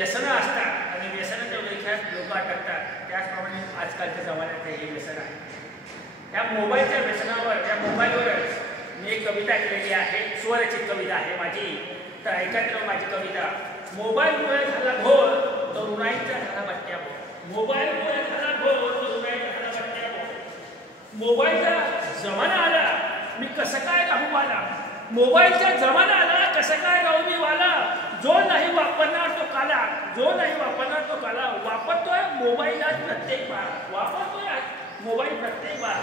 व्यसनं असतात आणि व्यसनाच्या विळख्यात लोक अटकतात, त्याचप्रमाणे आजकालच्या जमान्यात हे व्यसन आहे. त्या मोबाईलच्या व्यसनावर, त्या मोबाईलवरच मी एक कविता केलेली आहे, स्वरचित कविता आहे माझी. तर ऐकत माझी कविता. मोबाईलमुळे झाला घोर, तरुणाईचा झाला बट्ट्या बोल. मोबाईलमुळे झाला घोर, तरुणाईचा झाला बट्ट्या बोल. मोबाईलचा जमाना आला, मी कसं काय राहू वाला. मोबाईलचा जमाना आला, कसं काय राहू मी वाला. जो नाही वापरणार तो काला, जो नाही वापरणार तो काला. वापरतोय मोबाईल आज प्रत्येक बार, वापरतोय मोबाईल प्रत्येक बार.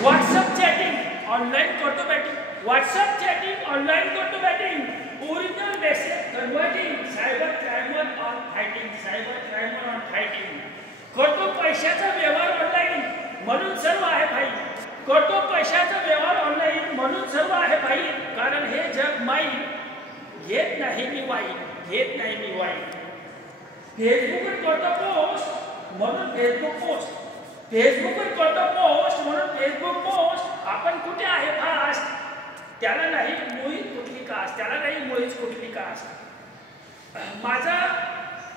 व्हॉट्सअप चॅटिंग ऑनलाईन करतो बॅटिंग, व्हॉट्सअप चॅटिंग ऑनलाईन करतो batting. Original message converting, cyber क्राईमवर ऑन फायटिंग, सायबर क्राईमवर ऑन फायटिंग. करतो पैशाचा व्यवहार ऑनलाईन, म्हणून सर्व आहे भाई. करतो पैशाचा व्यवहार ऑनलाईन, म्हणून सर्व आहे भाई. कारण हे जग माईन, घेत नाही मी वाईन, घेत नाही मी वाईन. फेसबुकवर करतो पोस्ट, म्हणून फेसबुक पोस्ट. फेसबुकवर करतो पोस्ट, म्हणून फेसबुक पोस्ट. आपण कुठे आहे फास्ट, त्याला नाही मुळीच कुठली कास्ट, त्याला नाही मुळीच कुठली कास्ट. माझा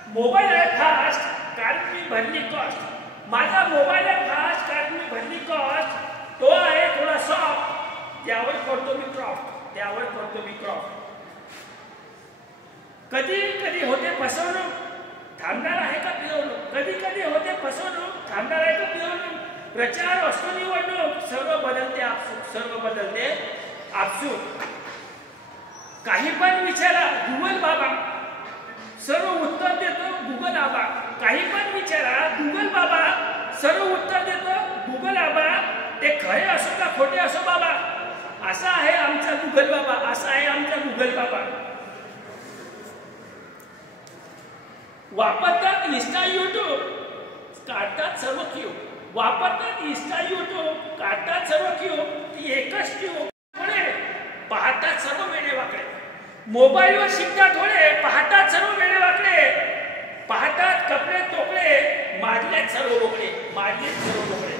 मोबाईल आहे फास्ट, कारण मी भरली कॉस्ट. माझा मोबाईल आहे फास्ट, कारण मी भरली कॉस्ट. तो आहे थोडा सॉफ्ट, त्यावर करतो मी क्रॉफ्ट, त्यावर करतो मी क्रॉफ्ट. कधी कधी होते फसवणूक, थांबणार आहे का पिळवणूक. कधी कधी होते फसवणूक, थांबणार आहे का पिळवणूक. प्रचार असतो निवडणूक, सर्व बदलते आपसूक, सर्व बदलते आपसूक. काही पण विचारा गुगल बाबा, सर्व उत्तर देतो गुगल आबा. काही पण विचारा गुगल बाबा, सर्व उत्तर देतो गुगल आबा. ते खरे असो का खोटे असो बाबा, असा आहे आमचा गुगल बाबा, असा आहे आमचा गुगल बाबा. वापरतात इंस्टा युट्यूब, काढतात सर्व क्यूब. वापरतात इंस्टा युट्यूब, काढतात सर्व क्यूब. ती एकच ट्यूब थोडे पाहतात सर्व वेडे वाकडे. मोबाईलवर शिकतात थोडे, पाहतात सर्व वेडे वाकडे. पाहतात कपडे तोकडे, मारलेत सर्व बोकडे, मारलेत सर्व बोकडे.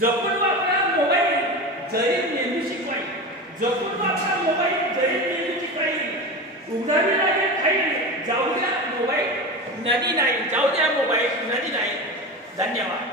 जपून वापरा मोबाईल, जरी नेहमी शिकवाई. जपून वापरा मोबाईल, जरी नेहमी शिकवाई. उघडावी लागेल फाईल, जाऊ द्या मोबाईल नदी नाही, जाऊ द्या मोबाईल नदी नाही. धन्यवाद.